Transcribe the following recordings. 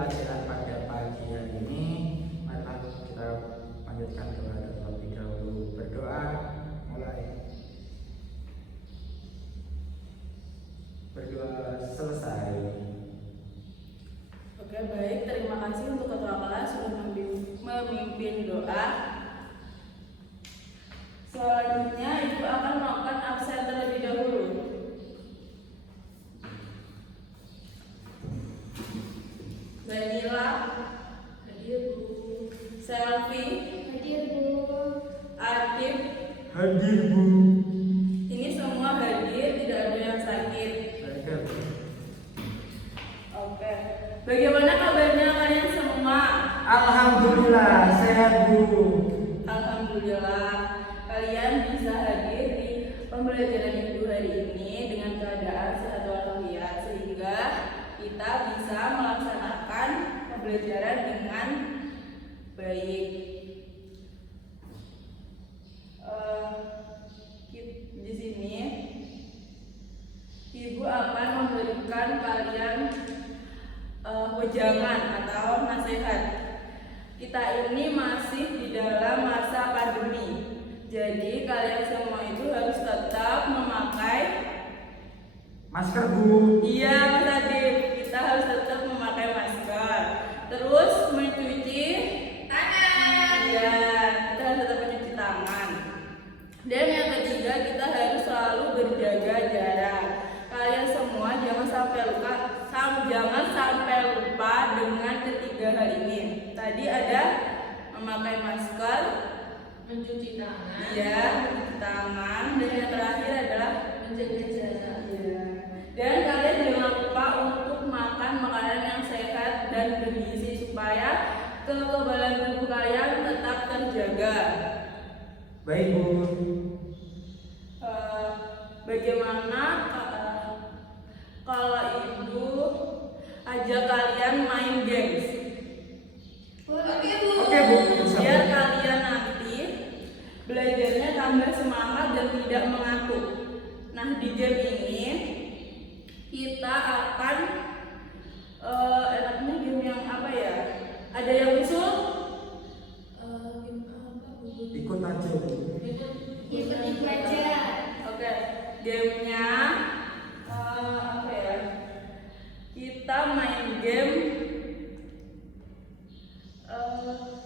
pelajaran pada pagi hari ini. Mari kita lanjutkan kepada terlebih dahulu berdoa. Mulai. Berdoa selesai. Oke, baik. Terima kasih untuk ketua kelas sudah memimpin doa. Selanjutnya Ibu akan melakukan absen terlebih dahulu. Danila hadir Bu. Selvi Hadir Bu. Adib Hadir Bu. ini semua hadir, tidak ada yang sakit. Hadir. Oke. Bagaimana kabarnya kalian semua? Alhamdulillah sehat Bu. Alhamdulillah kalian bisa hadir di pembelajaran Ibu hari ini dengan keadaan sehat walafiat sehingga kita bisa melaksanakan pembelajaran dengan baik. Di sini Ibu akan memberikan kalian wejangan atau nasihat. Kita ini masih di dalam masa pandemi. Jadi kalian semua itu harus tetap memakai Masker Bu. Iya, Mas Adib, kita harus tetap memakai masker. Terus mencuci tangan. Iya, kita harus tetap mencuci tangan. Dan yang ketiga, kita harus selalu berjaga jarak. Kalian semua jangan sampai lupa dengan ketiga hal ini. Tadi ada memakai masker, Mencuci tangan. iya, mencuci tangan, dan yang terakhir adalah Menjaga jarak. iya. Dan kalian jangan lupa untuk makan makanan yang sehat dan bergizi supaya kekebalan tubuh kalian tetap terjaga. Baik Bu. Bagaimana kalau Ibu ajak kalian main games? Oke Bu. Oke Bu. Biar kalian nanti belajarnya tambah semangat dan tidak mengantuk. Nah, di game ini kita akan enaknya game yang apa ya? Ada yang usul? Ikut aja Bu. Ikut aja. Oke, gamenya apa ya? Kita main game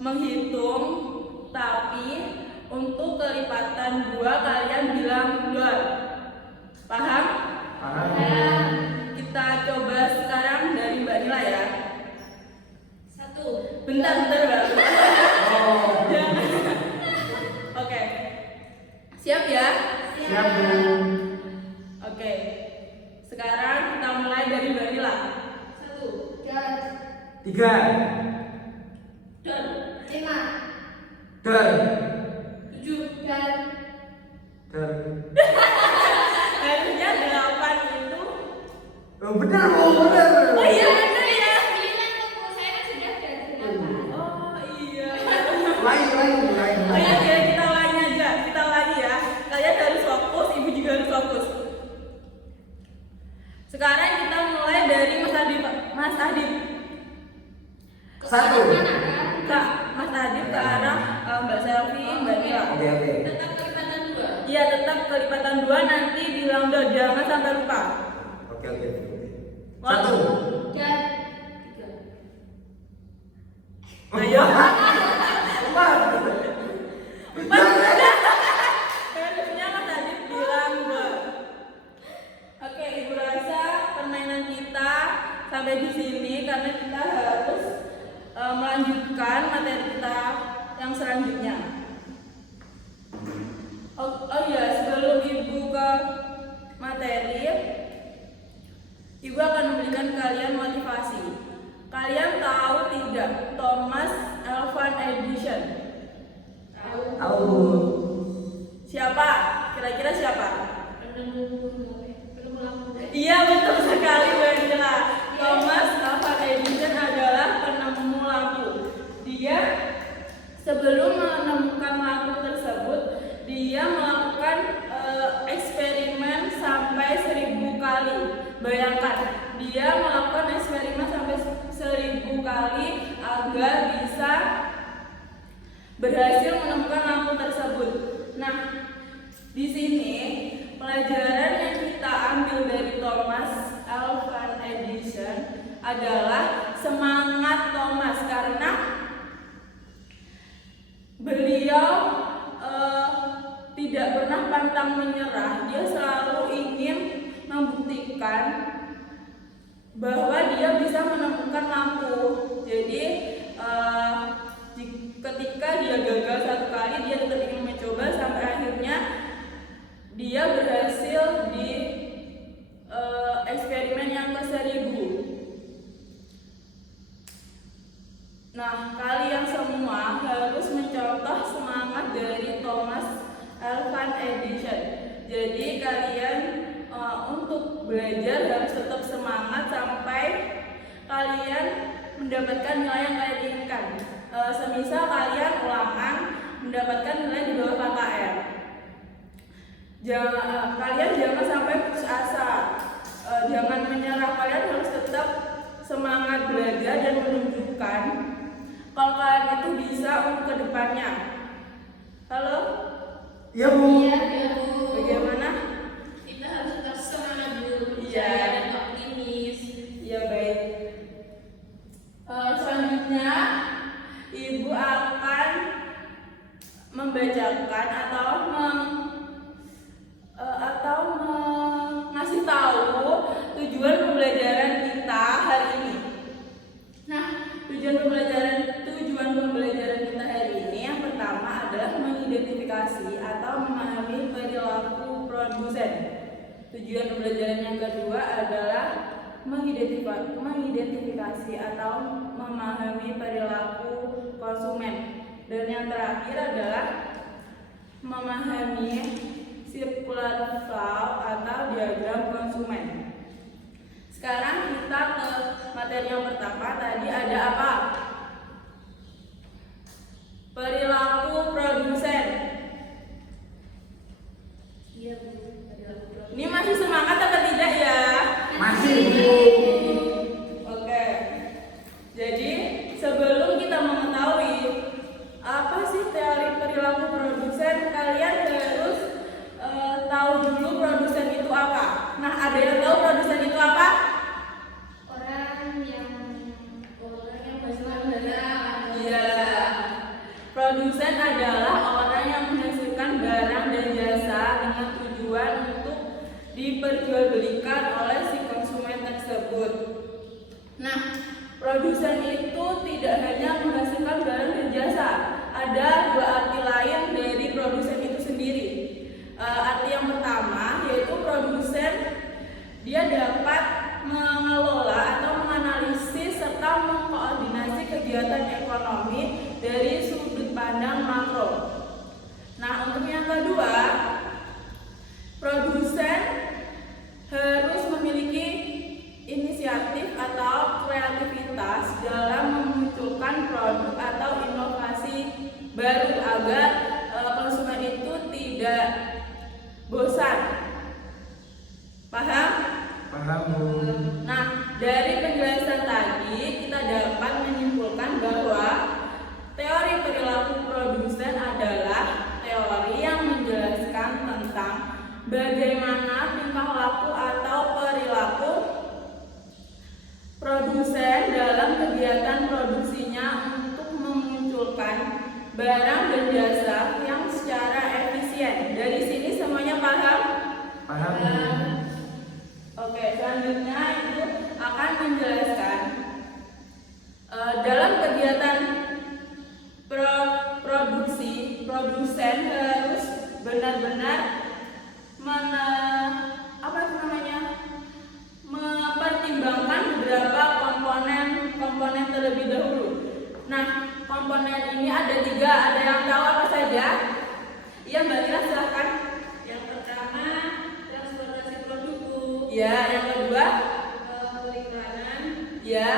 menghitung, tapi untuk kelipatan 2 kalian bilang 2. Paham? Paham. Kita coba sekarang dari Mbak Nila ya. 1. Bentar Mbak. Oh. Jangan. Oke. Siap ya? Siap Bu. Oke. Sekarang kita mulai dari Mbak Nila. 1. 3. Dan 5. Dan. 7. Dan Harusnya 8 itu. Oh, benar Bu, benar. Oh iya benar ya. Saya kan sudah dari 8. Oh iya. Lain. Oh iya, ya, kita ulangi aja. Kita ulangi ya. Kalian harus fokus, Ibu juga harus fokus. Sekarang kita mulai dari Mas Adib. Mas Adib. 1. Kak, Mas Adib ke arah Mbak Selvi, Mbak Mila. Oke. Tetap kelipatan 2. Iya, tetap kelipatan 2 nanti bilang udah, jangan sampai lupa. Oke. 1. Dan 3. Ayo. 4. 4. Harusnya Mas Adib bilang 2. Oke, Ibu rasa permainan kita sampai di sini karena kita harus melanjutkan materi kita yang selanjutnya. Oh iya, sebelum Ibu ke materi, Ibu akan memberikan kalian motivasi. Kalian tahu tidak Thomas Alvan Edison? Tahu. Siapa? Kira-kira siapa? Penemu lampu. Iya, betul sekali Mbak Nila. Thomas Alvan Edison adalah penemu lampu. Dia sebelum menemukan lampu tersebut, dia melakukan eksperimen sampai 1000 kali. Bayangkan, dia melakukan eksperimen sampai 1000 kali. kali agar bisa berhasil menemukan lampu tersebut. Nah, di sini pelajaran yang kita ambil dari Thomas Alva Edison adalah semangat Thomas, karena beliau tidak pernah pantang menyerah. Dia selalu ingin membuktikan bahwa dia bisa menemukan lampu. Jadi ketika dia gagal satu kali, dia tetap ingin mencoba sampai akhirnya dia berhasil di eksperimen yang ke-1000. Nah, kalian semua harus mencontoh semangat dari Thomas Alva Edison. Jadi kalian untuk belajar harus tetap semangat sampai kalian mendapatkan nilai yang kalian inginkan. Semisal kalian ulangan mendapatkan nilai di bawah KKM, kalian jangan sampai putus asa, jangan menyerah. Kalian harus tetap semangat belajar dan menunjukkan kalau kalian itu bisa untuk kedepannya. Halo? Iya, Bu. Iya, Bu. Bagaimana? Kita harus tetap semangat dulu, Iya. dan optimis. Ya, baik. Selanjutnya Ibu akan membacakan atau ngasih tahu tujuan pembelajaran kita hari ini. Nah, tujuan pembelajaran kita hari ini yang pertama adalah mengidentifikasi atau memahami perilaku produsen. Tujuan pembelajaran yang kedua adalah mengidentifikasi atau memahami perilaku konsumen. Dan yang terakhir adalah memahami circular flow atau diagram konsumen. Sekarang kita ke materi yang pertama. Tadi ada apa? Perilaku produsen. Iya, Bu. Perilaku produsen. Ini masih semangat atau tidak ya? Masih, Bu. Oke. Jadi sebelum kita mengetahui apa sih teori perilaku produsen, kalian harus tahu dulu produsen itu apa. Nah, ada yang tahu produsen itu apa? Orang yang menghasilkan barang. Iya. Produsen adalah orang yang menghasilkan barang dan jasa dengan tujuan untuk diperjualbelikan oleh si konsumen tersebut. Nah, produsen itu tidak hanya menghasilkan barang dan jasa. Ada dua arti lain dari produsen itu sendiri. Arti yang pertama yaitu produsen dia dapat mengelola atau menganalisis serta mengkoordinasi kegiatan ekonomi dari sudut pandang makro. Nah, untuk yang kedua, produsen harus memiliki inisiatif atau kreativitas dalam memunculkan produk atau inovasi baru agar konsumen itu tidak bosan. Paham? Paham, Bu. Nah, dari penjelasan tadi kita dapat menyimpulkan bahwa teori perilaku produsen adalah teori yang menjelaskan tentang bagaimana tingkah laku atau perilaku produsen dalam kegiatan produksinya untuk memunculkan barang dan jasa yang secara efisien. Dari sini semuanya paham? Paham, Bu. Oke, selanjutnya Ibu akan menjelaskan dalam kegiatan produksi, produsen harus benar-benar mempertimbangkan beberapa komponen terlebih dahulu. Nah, komponen ini ada 3. Ada yang tahu apa saja? Iya, Mbak Ira, silahkan. Yang pertama, transportasi produk, Bu. Ya, yang kedua, Periklanan. ya.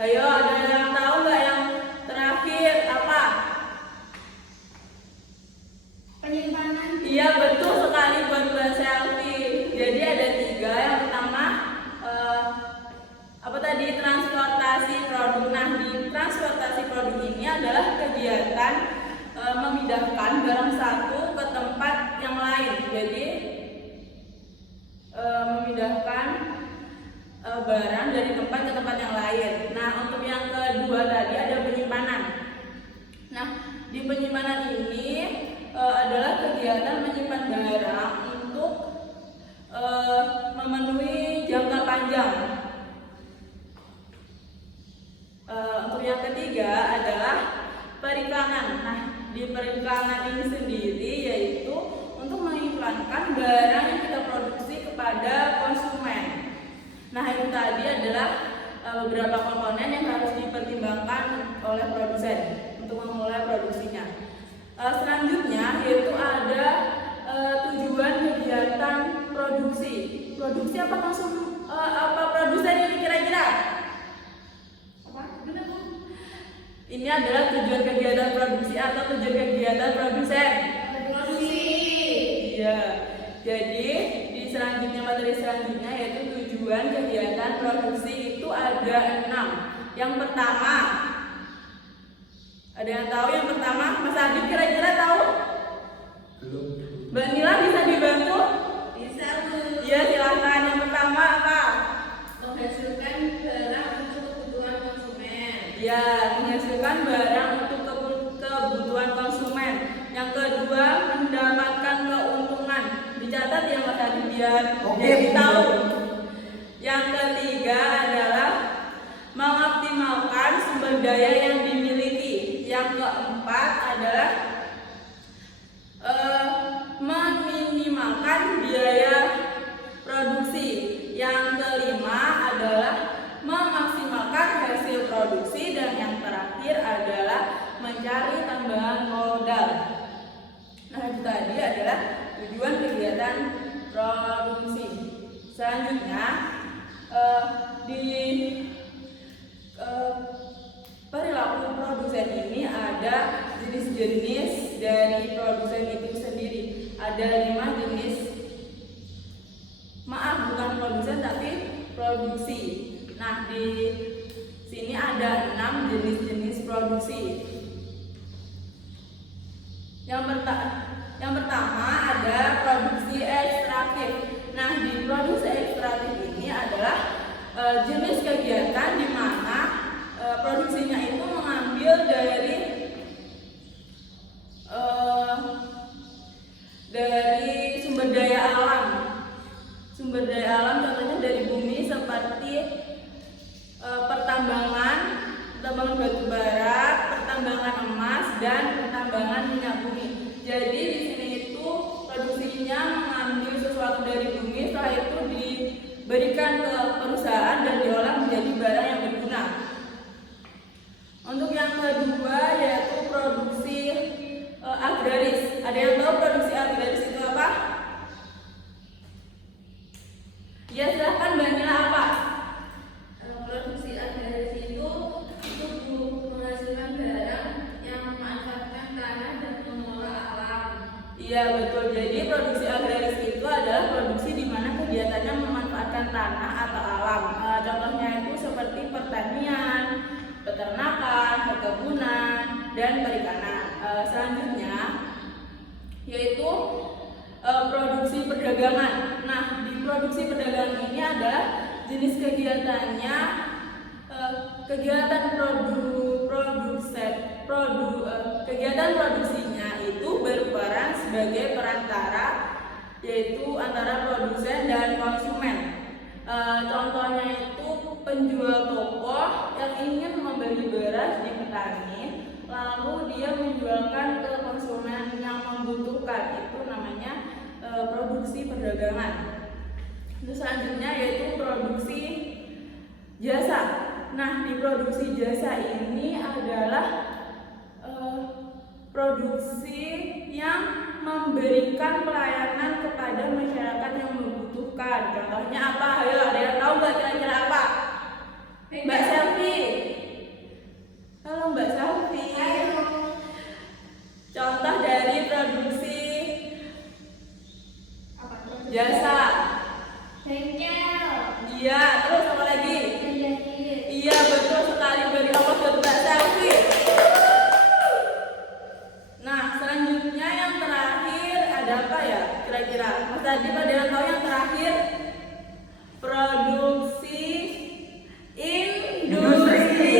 Ayo, ada yang tahu nggak yang terakhir apa? Penyimpanan. Iya, betul sekali buat Mbak Selvi. Jadi ada 3. Yang pertama apa tadi? kepada konsumen. Nah, itu tadi adalah beberapa komponen yang harus dipertimbangkan oleh produsen untuk memulai produksinya. Selanjutnya yaitu ada tujuan kegiatan produksi. Produksi apa apa produsen ini kira-kira? Apa? Ini adalah tujuan kegiatan produksi atau tujuan kegiatan produsen. Produksi. Iya. Jadi di materi selanjutnya yaitu tujuan kegiatan produksi itu ada 6. Yang pertama, ada yang tahu yang pertama? Mas Adit kira-kira tahu? Belum. Mbak Nila bisa dibantu? Bisa, Bu. Iya, silakan. Yang pertama apa? Menghasilkan barang untuk kebutuhan konsumen. Ya, menghasilkan barang untuk kebutuhan konsumen. Yang kedua, mendapatkan keuntungan. Dicatat ya Mas Adit biar tahu. Yang ketiga adalah mengoptimalkan sumber daya yang dimiliki. Yang keempat adalah meminimalkan biaya produksi. Yang kelima adalah memaksimalkan hasil produksi, dan yang terakhir adalah mencari tambahan modal. Nah, itu tadi adalah tujuan kegiatan produksi. Selanjutnya di perilaku produsen ini ada jenis-jenis dari produsen itu sendiri. Ada 5 jenis. Maaf, bukan produsen tapi produksi. Nah, di sini ada 6 jenis-jenis produksi. Yang pertama ada produksi ekstraktif. Nah, di produksi ekstraktif ini adalah jenis kegiatan di mana produksinya itu mengambil dari sumber daya alam. Sumber daya alam contohnya dari bumi seperti pertambangan batu bara, pertambangan emas, dan pertambangan minyak bumi. Jadi di sini itu produksinya mengambil sesuatu dari bumi, setelah itu diberikan ke perusahaan dan diolah menjadi barang yang berguna. Untuk yang kedua yaitu produksi agraris. Ada yang tahu produksi agraris itu apa? Ya, silahkan Mbak Nila, apa? Produksi agraris itu menghasilkan barang yang memanfaatkan tanah dan mengelola alam. Iya, betul. Jadi produksi agraris itu adalah produksi di mana kegiatannya memanfaatkan tanah atau alam. Contohnya itu seperti pertanian, peternakan, perkebunan, dan perikanan. Selanjutnya yaitu produksi perdagangan. Nah, di produksi perdagangan ini adalah jenis kegiatannya kegiatan kegiatan produksinya itu berperan sebagai perantara, yaitu antara produsen dan konsumen. Contohnya itu penjual toko yang ingin membeli beras di petani, lalu dia menjualkan ke konsumen yang membutuhkan. Itu namanya produksi perdagangan. Terus selanjutnya yaitu produksi jasa. Nah, di produksi jasa ini adalah produksi yang memberikan pelayanan kepada masyarakat yang membutuhkan. Contohnya apa? Ayo, ada yang tahu nggak kira-kira apa? Mbak Selvi. Halo Mbak Selvi. Contoh dari produksi jasa. Bengkel. Iya, terus apa lagi? Iya, betul sekali. Beri apa buat Mbak Selvi. Nah, selanjutnya yang terakhir ada apa ya? Kira-kira Mas Adi ada yang tahu yang terakhir? Produksi industri.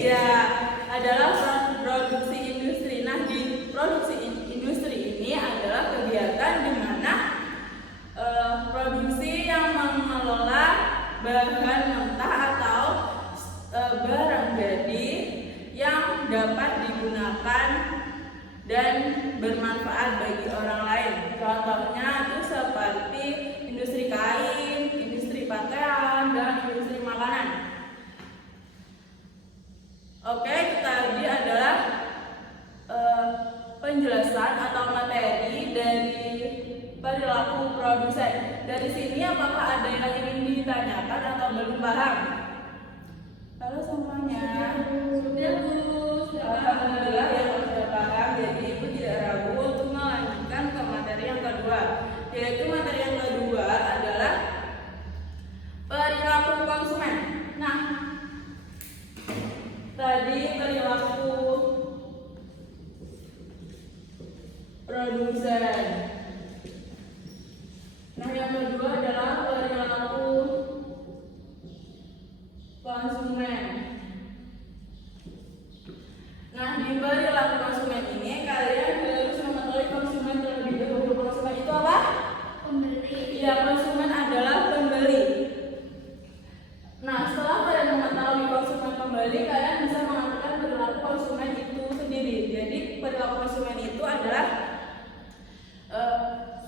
Ya, adalah produksi industri. Nah, di produksi industri ini adalah kegiatan di mana produksi yang mengelola bahan mentah atau barang jadi yang dapat digunakan dan bermanfaat bagi orang lain. Contohnya itu seperti industri kain, perilaku produsen. Dari sini apakah ada yang ingin ditanyakan atau belum paham? Halo semuanya. Sudah Bu, sudah paham. Alhamdulillah ya sudah paham. Jadi Ibu tidak ragu untuk melanjutkan ke materi yang kedua. Yaitu materi yang kedua adalah perilaku konsumen. Nah, tadi perilaku produsen. Nah, yang kedua adalah perilaku konsumen. Nah, di perilaku konsumen ini kalian harus mengetahui konsumen terlebih dahulu. Konsumen itu apa? Pembeli. Iya, konsumen adalah pembeli. Nah, setelah kalian mengetahui konsumen pembeli, kalian bisa mengatakan perilaku konsumen itu sendiri. Jadi, perilaku konsumen itu adalah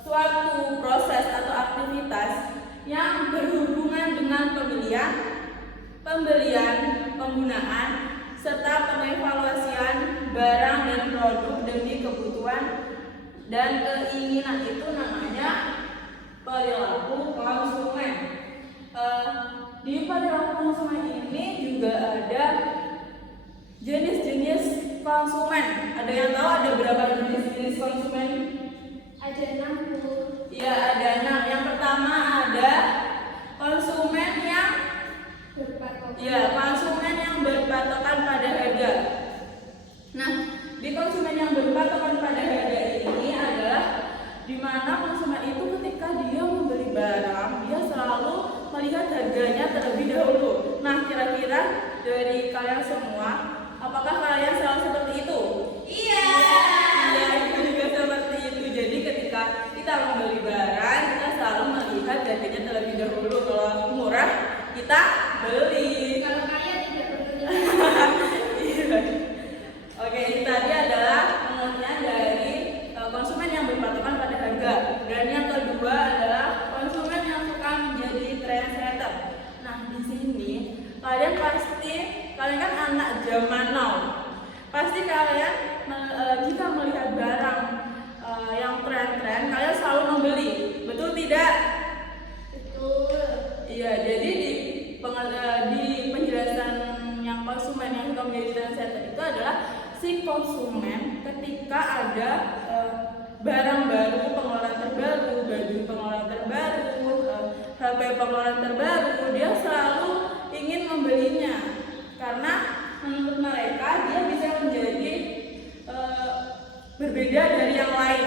suatu proses atau aktivitas yang berhubungan dengan pembelian, penggunaan, serta pengevaluasian barang dan produk demi kebutuhan dan keinginan. Itu namanya perilaku konsumen. Di perilaku konsumen ini juga ada jenis-jenis konsumen. Ada yang tahu ada berapa jenis konsumen? Ada 6 Bu. Ya, ada 6. Yang pertama ada konsumen yang berpatokan pada harga. Nah, di konsumen yang berpatokan pada harga ini adalah di mana konsumen itu ketika dia membeli barang, dia selalu melihat harganya terlebih dahulu. Nah, kira-kira dari kalian semua, apakah kalian selalu seperti itu? Iya. Iya, itu juga seperti itu. Jadi ketika kita membeli barang, kita selalu melihat harganya terlebih dahulu. Kalau murah, kita beli. Kalau kaya tidak perlu. Iya. Oke, ini tadi adalah pengertian dari konsumen yang berpatokan pada harga. Dan yang kedua adalah konsumen yang suka menjadi trendsetter. Nah, di sini kalian kan anak zaman now. Pasti kalian jika melihat barang yang tren-tren, kalian selalu membeli. Betul tidak? Betul. Iya, jadi di penjelasan yang konsumen yang suka menjadi trendsetter itu adalah si konsumen ketika ada barang baru, pengeluaran terbaru, baju pengeluaran terbaru, HP pengeluaran terbaru, dia selalu ingin membelinya karena menurut mereka dia bisa menjadi berbeda dari yang lain.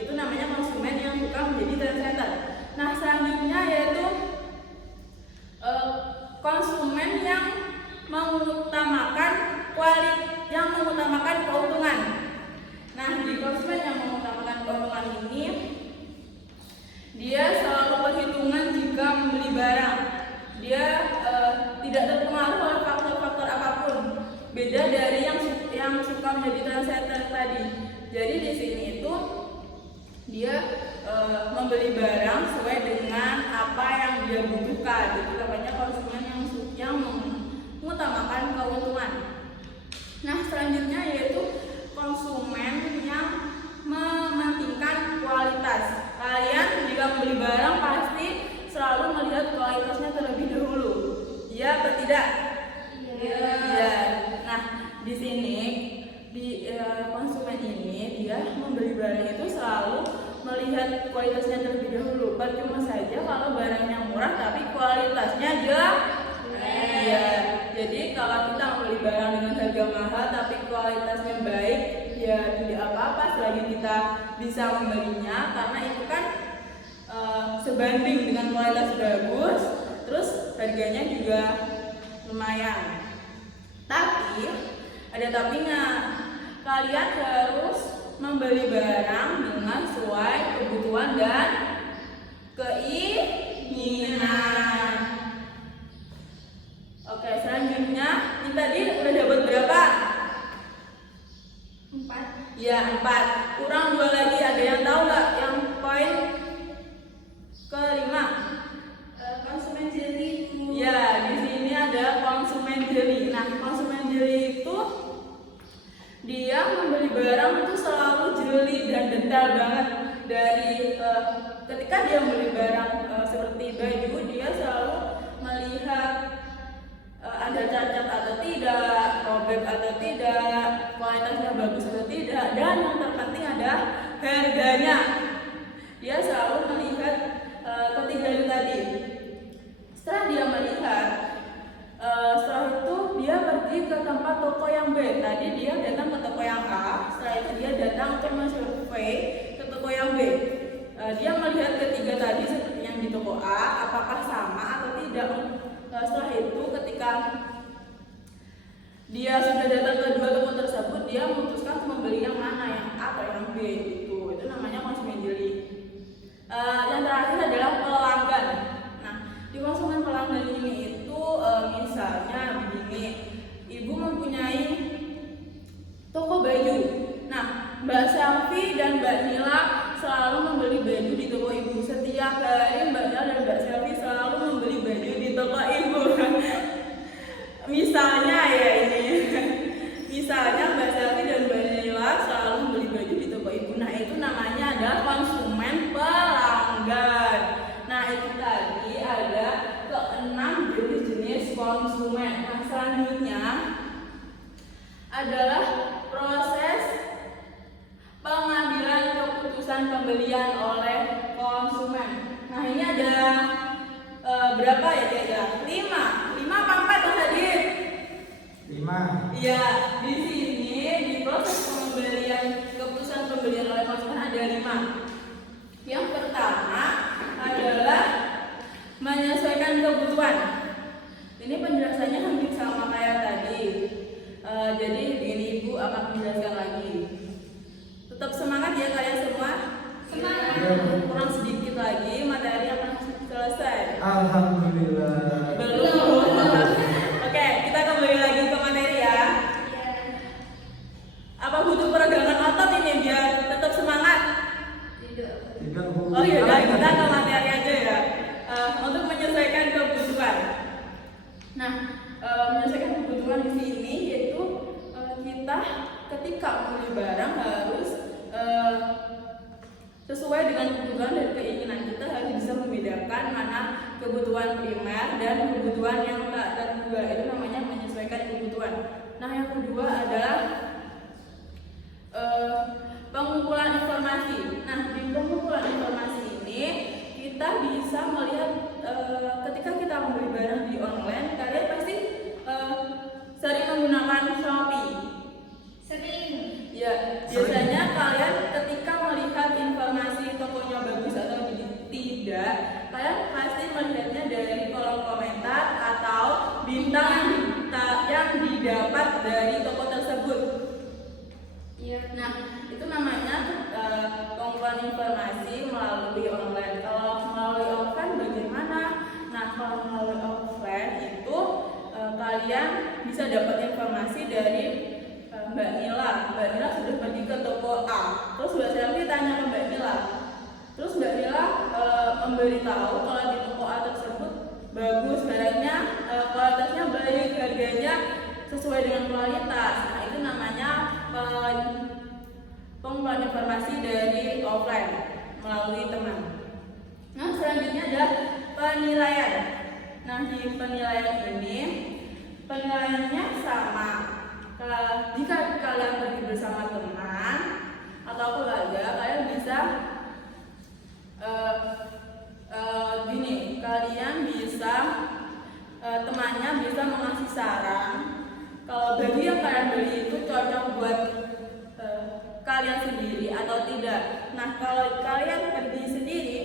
Itu namanya konsumen yang suka menjadi trendsetter. Nah, selanjutnya yaitu konsumen yang mengutamakan keuntungan. Nah, di konsumen yang mengutamakan keuntungan ini, dia selalu perhitungan jika membeli barang. Dia tidak terpengaruh oleh faktor-faktor apapun. Beda dari yang suka menjadi trendsetter tadi. Jadi di sini itu dia membeli barang sesuai dengan apa yang dia butuhkan. Itu namanya konsumen yang mengutamakan keuntungan. Nah, selanjutnya yaitu konsumen yang mementingkan kualitas. Kalian jika membeli barang pasti selalu melihat kualitasnya terlebih dahulu. Iya atau tidak? Iya. Iya. Nah, di sini konsumen ini dia membeli barang itu selalu melihat kualitasnya terlebih dahulu. Percuma saja kalau barangnya murah tapi kualitasnya jelek. Iya. Jadi kalau kita membeli barang dengan harga mahal tapi kualitasnya baik, ya tidak apa-apa selagi kita bisa membelinya karena itu kan sebanding dengan kualitas bagus, terus harganya juga lumayan. Tapi ada tapinya, kalian harus membeli barang dengan sesuai kebutuhan dan keinginan. Oke, selanjutnya ini tadi udah dapat berapa? 4. Ya, 4. Kurang 2 lagi. Ada yang tahu nggak yang poin ke-5? Konsumen jeli. Ya, di sini ada konsumen jeli. Nah, konsumen jeli itu dia membeli barang itu selalu jeli dan detail banget dari dia beli barang seperti baju, dia selalu melihat ada cacat atau tidak, robek atau tidak, kualitasnya bagus atau tidak, dan yang terpenting ada harganya. Dia selalu melihat ketiga itu tadi. Setelah dia melihat, setelah itu dia pergi ke tempat toko yang B. Tadi dia datang ke toko yang A, setelah itu dia datang untuk mensurvei ke toko yang B. Dia melihat ketiga tadi seperti yang di toko A, apakah sama atau tidak. Setelah itu ketika dia sudah datang ke dua toko tersebut, dia memutuskan untuk membeli yang mana, yang A atau yang B gitu. Itu namanya konsumen jeli. Yang terakhir adalah pelanggan. Nah, di konsumen pelanggan ini itu misalnya begini, ibu mempunyai toko baju. Nah, Mbak Selvi dan Mbak Nila selalu membeli baju di toko ibu. Setiap hari Mbak Nila dan Mbak Selvi selalu membeli baju di toko ibu. Misalnya ya ini, misalnya Mbak Selvi dan Mbak Nila selalu membeli baju di toko ibu. Nah, itu namanya adalah konsumen pelanggan. Nah, itu tadi ada keenam jenis konsumen. Nah, selanjutnya adalah proses pengambilan keputusan pembelian oleh konsumen. Nah, ini ada berapa ya kira-kira? 5 apa 4 Mas Hadir? 5. Iya, di sini di proses keputusan pembelian oleh konsumen ada 5. Yang pertama adalah menyesuaikan kebutuhan. Ini penjelasannya hampir sama kayak tadi. Jadi begini, Ibu akan menjelaskan lagi. Tetap semangat ya kalian semua. Semangat. Kurang sedikit lagi materi akan selesai. Alhamdulillah. Belum. Oke, kita kembali lagi ke materi ya. Apa butuh peregangan otot ini biar tetap semangat? Tidak. Oh iya, kita ke materi aja ya. Untuk menyesuaikan kebutuhan. Nah, menyesuaikan kebutuhan di sini yaitu kita ketika membeli barang harus sesuai dengan kebutuhan dan keinginan. Kita harus bisa membedakan mana kebutuhan primer dan kebutuhan yang tak terduga. Itu namanya menyesuaikan kebutuhan. Nah, yang kedua adalah pengumpulan informasi. Nah, di pengumpulan informasi ini kita bisa melihat ketika kita membeli barang di online, kalian pasti sering menggunakan Shopee. Sering. Ya, biasanya kalian ketika melihat informasi tokonya bagus atau tidak, kalian pasti melihatnya dari kolom komentar atau bintang yang didapat dari toko tersebut. Iya. Nah, itu namanya pengumpulan informasi melalui online. Kalau melalui offline bagaimana? Nah, kalau melalui offline itu kalian bisa dapat informasi dari Mbak Nila. Mbak Nila sudah pergi ke toko A. Terus Mbak Selvi tanya ke Mbak Nila. Terus Mbak Nila memberitahu kalau di toko A tersebut bagus barangnya, kualitasnya baik, harganya sesuai dengan kualitas. Nah, itu namanya pengumpulan informasi dari offline melalui teman. Nah, selanjutnya adalah penilaian. Nah, di penilaian ini penilaiannya sama. Jika kalian pergi bersama teman atau keluarga, kalian bisa gini, kalian bisa temannya bisa mengasih saran kalau baju yang kalian beli itu cocok buat kalian sendiri atau tidak. Nah, kalau kalian pergi sendiri,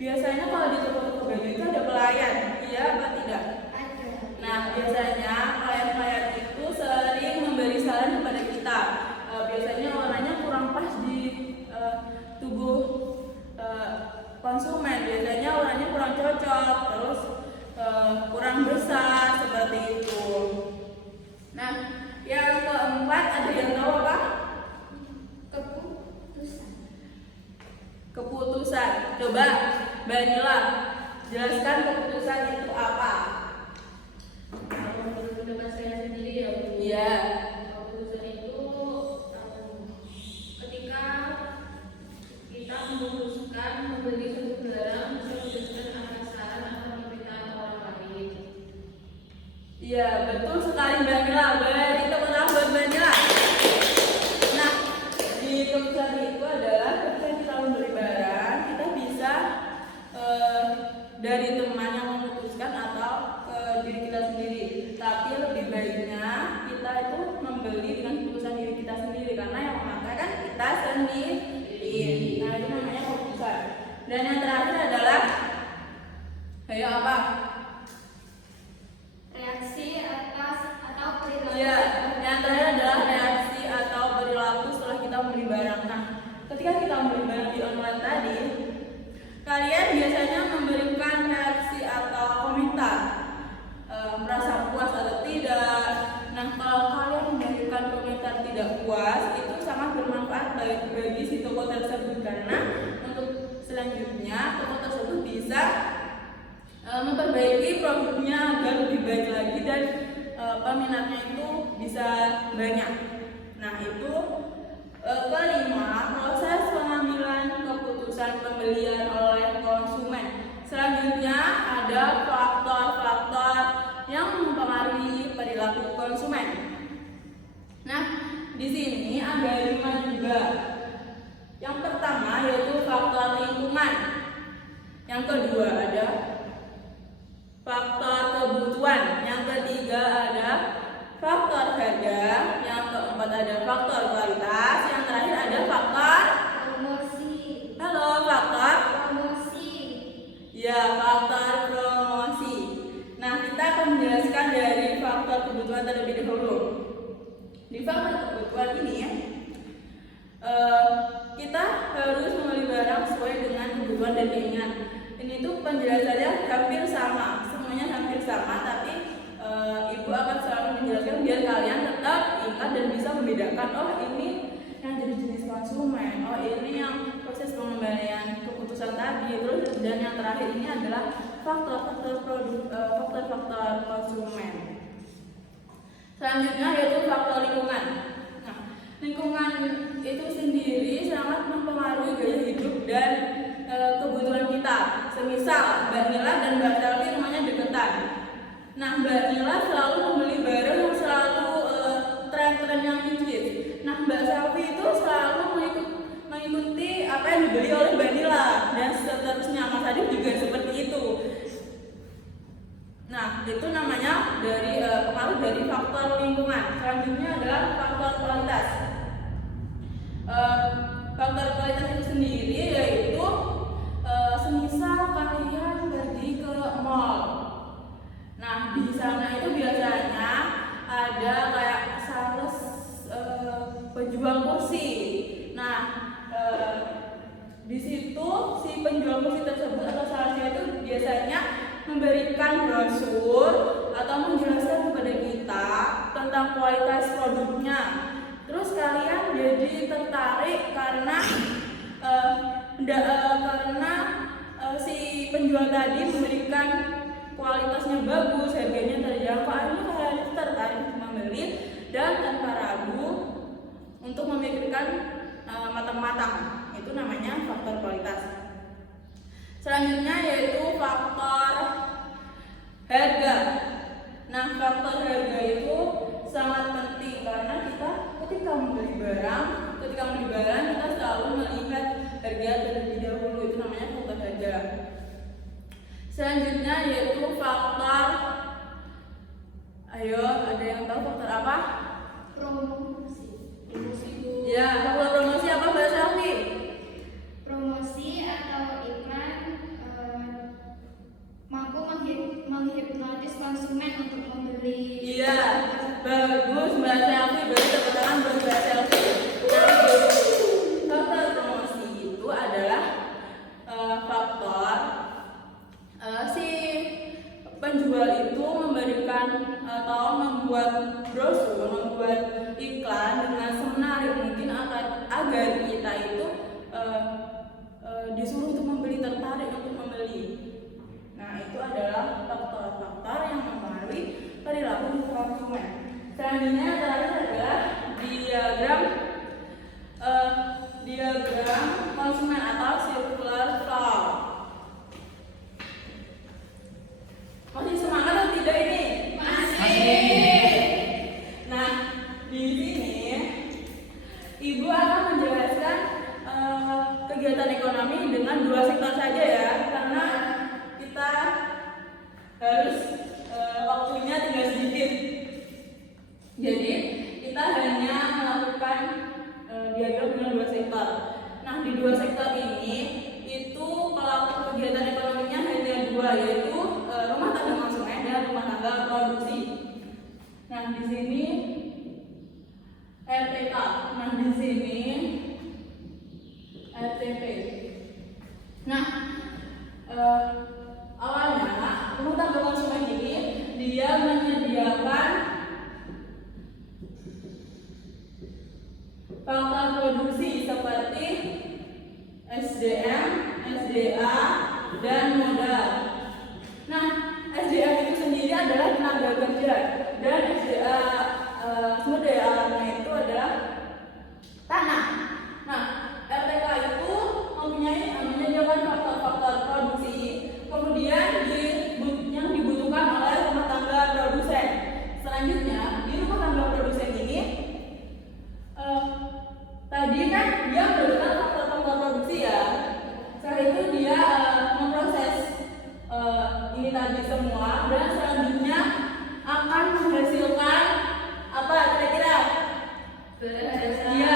biasanya kalau di toko-toko baju itu ada pelayan, iya apa tidak? Ada. Nah, biasanya pelayan-pelayan itu sering memberi saran kepada kita. Biasanya warnanya kurang pas di tubuh konsumen. Biasanya warnanya kurang cocok, terus kurang besar seperti itu. Nah, yang keempat ada yang tahu apa? Keputusan. Coba Mbak Nila jelaskan keputusan itu apa? Kalau menurut pendapat saya sendiri ya, Bu. Iya. Keputusan itu ketika kita memutuskan membeli suatu barang Iya, betul sekali Mbak Mila. Beri tepuk tangan buat Mbak Mila. Nah, di keputusan itu adalah ketika kita membeli barang, kita bisa dari teman yang memutuskan atau diri kita sendiri. Tapi lebih baiknya kita itu membeli dengan keputusan diri kita sendiri, karena yang memakai kan kita sendiri. Nah, itu namanya keputusan. Dan yang terakhir adalah ayo apa? Reaksi atas atau perilaku. Iya, yang terakhir adalah reaksi atau perilaku setelah kita membeli barang. Nah, ketika kita membeli barang di online tadi, kalian biasanya memberikan reaksi atau komentar, merasa puas atau tidak. Nah, kalau kalian memberikan komentar tidak puas, itu sangat bermanfaat bagi si toko tersebut, karena untuk selanjutnya toko tersebut bisa memperbaiki produknya agar lebih baik lagi dan peminatnya itu bisa banyak. Nah, itu kelima, proses pengambilan keputusan pembelian oleh konsumen. Selanjutnya ada faktor-faktor yang mempengaruhi perilaku konsumen. Nah, di sini ada 5 juga. Yang pertama yaitu faktor lingkungan. Yang kedua ada faktor kebutuhan. Yang ketiga ada faktor harga. Yang keempat ada faktor kualitas. Yang terakhir ada faktor Promosi. halo faktor Promosi. ya faktor promosi. Nah, kita akan menjelaskan dari faktor kebutuhan terlebih dahulu. Di faktor kebutuhan ini ya, kita harus membeli barang sesuai dengan kebutuhan dan keinginan. Ini tuh penjelasannya hampir sama, semuanya hampir sama, tapi ibu akan selalu menjelaskan biar kalian tetap ingat dan bisa membedakan, oh ini yang jenis-jenis konsumen, oh ini yang proses pengembalian keputusan tadi, terus dan yang terakhir ini adalah faktor-faktor faktor-faktor konsumen. Selanjutnya yaitu faktor lingkungan. Nah, lingkungan itu sendiri sangat mempengaruhi gaya hidup dan kebutuhan kita. Semisal Mbak Nila dan Mbak Selvi rumahnya deketan. Nah, Mbak Nila selalu membeli barang yang selalu tren-tren yang hits. Nah, Mbak Selvi itu selalu mengikuti apa yang dibeli oleh Mbak Nila, dan seterusnya. Mas Adib juga seperti itu. Nah, itu namanya dari pengaruh dari faktor lingkungan. Selanjutnya adalah faktor kualitas. Faktor kualitas itu sendiri yaitu semisal kalian pergi ke mall. Nah, di sana itu biasanya ada kayak sales penjual kursi. Nah, di situ si penjual kursi tersebut atau salesnya itu biasanya memberikan brosur atau menjelaskan kepada kita tentang kualitas produknya. Terus kalian jadi tertarik karena si penjual tadi memberikan kualitasnya bagus, harganya terjangkau, akhirnya kalian tertarik membeli dan tanpa ragu untuk memikirkan matang-matang. Itu namanya faktor kualitas. Selanjutnya yaitu faktor harga. Nah, faktor harga itu sangat penting karena kita ketika membeli barang kita selalu melihat harga terlebih dahulu. Itu namanya faktor harga. Selanjutnya yaitu faktor, ayo ada yang tahu faktor apa? Promosi. Ya, faktor promosi apa Mbak Selvi? Promosi atau iklan mampu menghipnotis konsumen untuk membeli. Iya, bagus Mbak Selvi. Beri tepuk tangan buat Mbak Selvi. Nah, faktor promosi itu adalah faktor si penjual itu memberikan atau membuat brosur, membuat iklan dengan semenarik mungkin agar kita itu disuruh untuk membeli, tertarik untuk membeli. Nah, itu adalah faktor-faktor yang mempengaruhi perilaku konsumen. Selanjutnya terakhir adalah diagram konsumen atau circular flow. Masih semangat atau tidak ini? Masih. dua, yaitu rumah tangga konsumen dan rumah tangga produksi. Nah, di sini RTK. Nah, di sini RTP. Nah, awalnya rumah tangga konsumen ini dia menyediakan faktor produksi seperti SDM, SDA, dan modal. Nah, SDM itu sendiri adalah tenaga kerja dan SDA sumber daya alamnya itu adalah tanah. Nah, RTK itu menyediakan faktor-faktor produksi, kemudian yang dibutuhkan oleh rumah tangga produsen. Selanjutnya, di rumah tangga produsen ini tadi kan dia menggunakan faktor-faktor produksi ya. Setelah itu dia memproses ini tadi semua dan selanjutnya akan menghasilkan apa kira-kira? Dia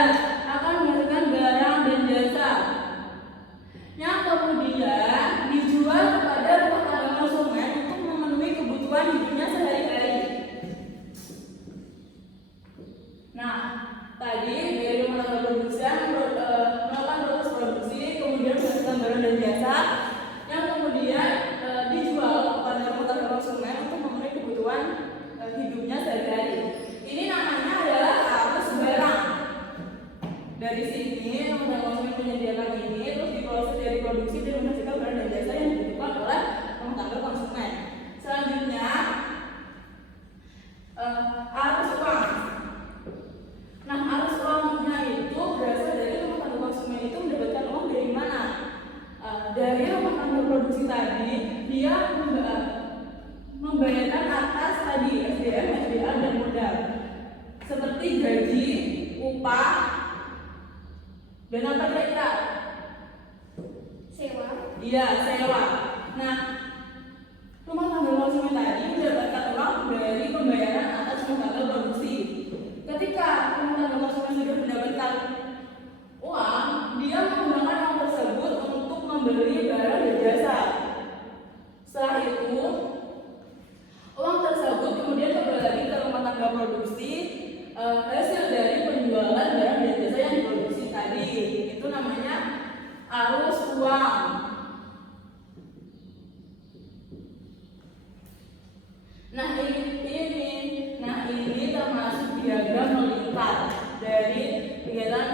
akan menghasilkan barang dan jasa yang kemudian dijual kepada rumah tangga konsumen untuk memenuhi kebutuhan hidupnya sehari-hari. Nah, tadi dari rumah tangga produsen melakukan proses produksi, kemudian menghasilkan barang dan jasa yang kemudian dijual kepada rumah tangga konsumen untuk memenuhi kebutuhan hidupnya sehari-hari. Ini namanya adalah arus barang. Dari sini rumah tangga konsumen menyediakan ini, terus diproses dari produksi dan menghasilkan barang dan jasa yang dibutuhkan oleh rumah tangga konsumen. Selanjutnya arus uang. Nah, arus uangnya itu berasal dari rumah tangga konsumen itu mendapatkan uang dari mana? Dari rumah tangga produksi tadi, dia membayarkan atas tadi SDM, SDA, dan modal seperti gaji, upah, dan apa kira-kira? Sewa. Iya, sewa. Nah, rumah tangga konsumen tadi mendapatkan uang dari pembayaran atas rumah tangga produksi. Ketika rumah tangga konsumen sudah mendapatkan uang, dia menggunakan uang tersebut untuk membeli barang dan jasa. Setelah itu, uang tersebut kemudian kembali lagi ke rumah tangga produksi hasil dari penjualan barang dan jasa yang diproduksi tadi. Itu namanya arus uang. Nah, ini termasuk diagram melingkar dari kegiatan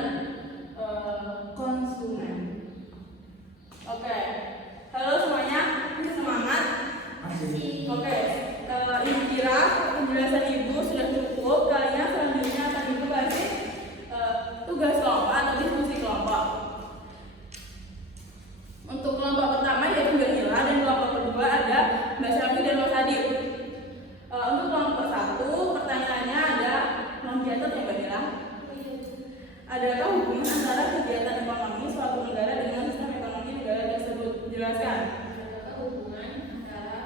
konsumen. Oke. Halo semuanya, masih semangat? Masih. Oke. Ibu kira penjelasan ibu sudah cukup. Kalian selanjutnya akan ibu kasih tugas kelompok atau diskusi kelompok. Untuk kelompok pertama yaitu Mbak Nila dan kelompok kedua ada Mbak Syafri dan Mas Adib. Untuk kelompok satu pertanyaannya ada mencatat ya Mbak Nila. Adakah hubungan antara kegiatan ekonomi suatu negara dengan sistem ekonomi negara tersebut? Jelaskan. Adakah hubungan antara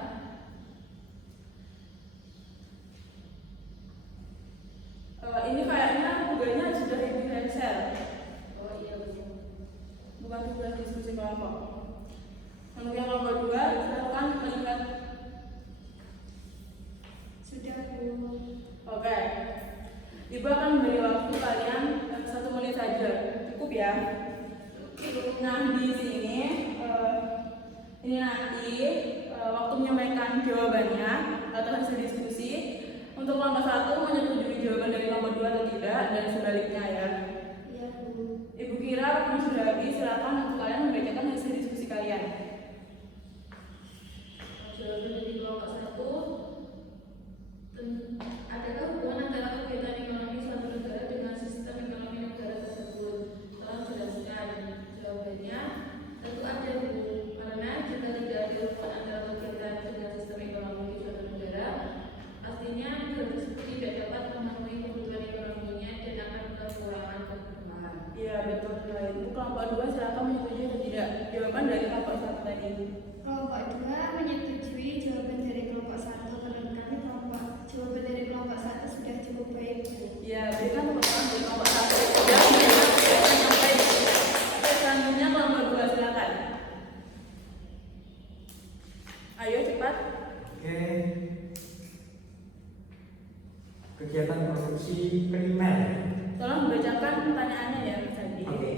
ini kayaknya tugasnya sudah ibu share. Oh iya betul. Bukan tugas diskusi kelompok. Untuk yang kelompok dua silakan melihat. Sudah Bu. Oke. Ibu akan memberi waktu kalian 1 menit saja. Cukup ya. Nah, di sini ini nanti waktu menyampaikan jawabannya atau hasil diskusi. Untuk kelompok 1 menyetujui jawaban dari kelompok 2 atau tidak dan sebaliknya ya. Iya Bu. Ibu kira waktu sudah habis, silakan untuk kalian membacakan hasil diskusi kalian. Jawaban dari kelompok 1, adakah hubungan antara kegiatan ekonomi suatu negara dengan sistem ekonomi negara tersebut? Tolong jelaskan. Jawabannya tentu ada Bu, karena jika tidak ada hubungan antara kegiatan dengan sistem ekonomi suatu negara, artinya negara tersebut tidak dapat memenuhi kebutuhan ekonominya dan akan kekurangan kebutuhan. Iya betul. Ibu kelompok 2 silakan menyetujui atau tidak jawaban dari kelompok 1 tadi. Kelompok 2 menyetujui jawaban dari kelompok 1. Menurut kami jawaban dari kelompok 1 sudah cukup baik. Ya, berikan tepuk tangan dari kelompok 1 sudah menyampaikan yang baik. Oke, selanjutnya kelompok 2 silakan. Ayo cepat. Oke. Kegiatan produksi primer. Tolong bacakan pertanyaannya ya Mas Adi. Oke.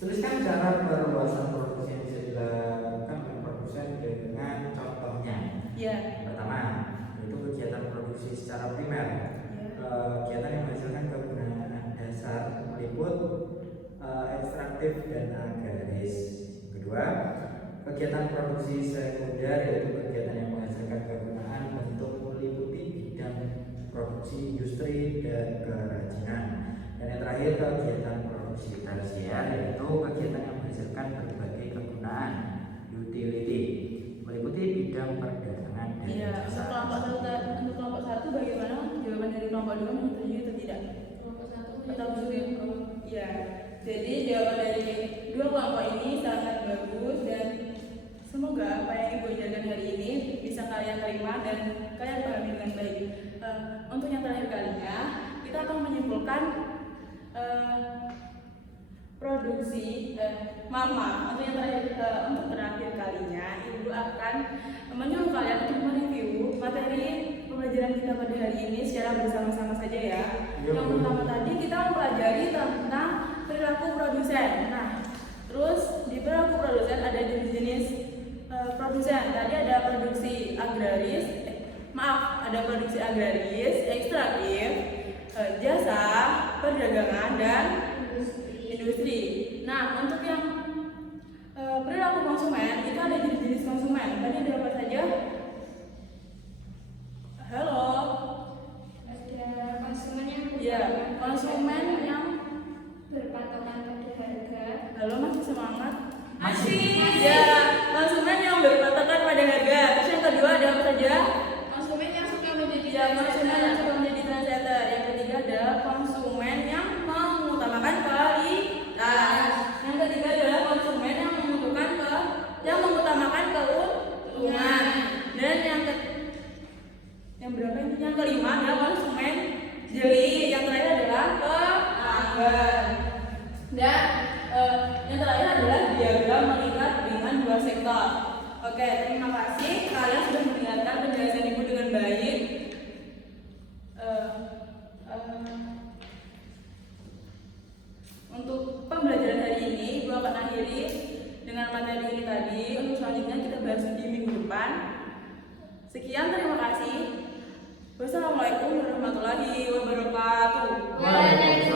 Tuliskan cara perluasan produksi yang bisa dilakukan oleh produsen dengan contohnya. Ya. Pertama, yaitu kegiatan produksi secara primer. Kegiatan yang menghasilkan kegunaan dasar meliput ekstraktif dan agraris. Kedua, kegiatan produksi sekunder yaitu kegiatan yang menghasilkan kegunaan bentuk meliputi bidang produksi industri dan kerajinan. Dan yang terakhir, kegiatan produksi tersier yaitu kegiatan yang menghasilkan berbagai kegunaan utility meliputi bidang perdagangan dan Iya. Untuk kelompok satu bagaimana jawaban dari kelompok dua menyetujui atau tidak? Kelompok satu Atau ya. Jadi jawaban dari dua kelompok ini sangat bagus dan semoga apa yang Ibu ajarkan hari ini bisa kalian terima dan kalian pahami dengan baik. Untuk yang terakhir kalinya kita akan menyimpulkan produksi untuk yang terakhir kalinya Ibu akan menyuruh kalian untuk mereview materi pembelajaran kita pada hari ini secara bersama-sama saja ya. Yang pertama tadi kita mempelajari tentang perilaku produsen. Nah, terus di perilaku produsen ada jenis-jenis produsen. Tadi ada produksi agraris, ada produksi agraris, ekstraktif, jasa, perdagangan dan industri. Nah, untuk yang perilaku konsumen itu ada jenis-jenis konsumen. Tadi ada apa saja? Halo. Ada konsumen yang konsumen yang berpatokan pada harga. Halo, masih semangat? Masih. Ya, konsumen yang berpatokan pada harga. Terus yang kedua ada apa saja? konsumen yang suka menjadi Konsumen yang suka menjadi trendsetter. Yang ketiga ada konsumen yang mengutamakan kualitas. Yang ketiga adalah konsumen yang mengutamakan keuntungan. Dan yang berapa ini? Yang kelima adalah konsumen jeli. Yang terakhir adalah pelanggan. Dan yang terakhir adalah diagram mengikat dengan dua sektor. Oke, terima kasih. Kalian sudah mendengarkan penjelasan Ibu dengan baik. Untuk pembelajaran hari ini, Ibu akan akhiri dengan materi ini tadi. Untuk selanjutnya kita bahas di minggu depan. Sekian, terima kasih. Wassalamualaikum warahmatullahi wabarakatuh. Waalaikumsalam.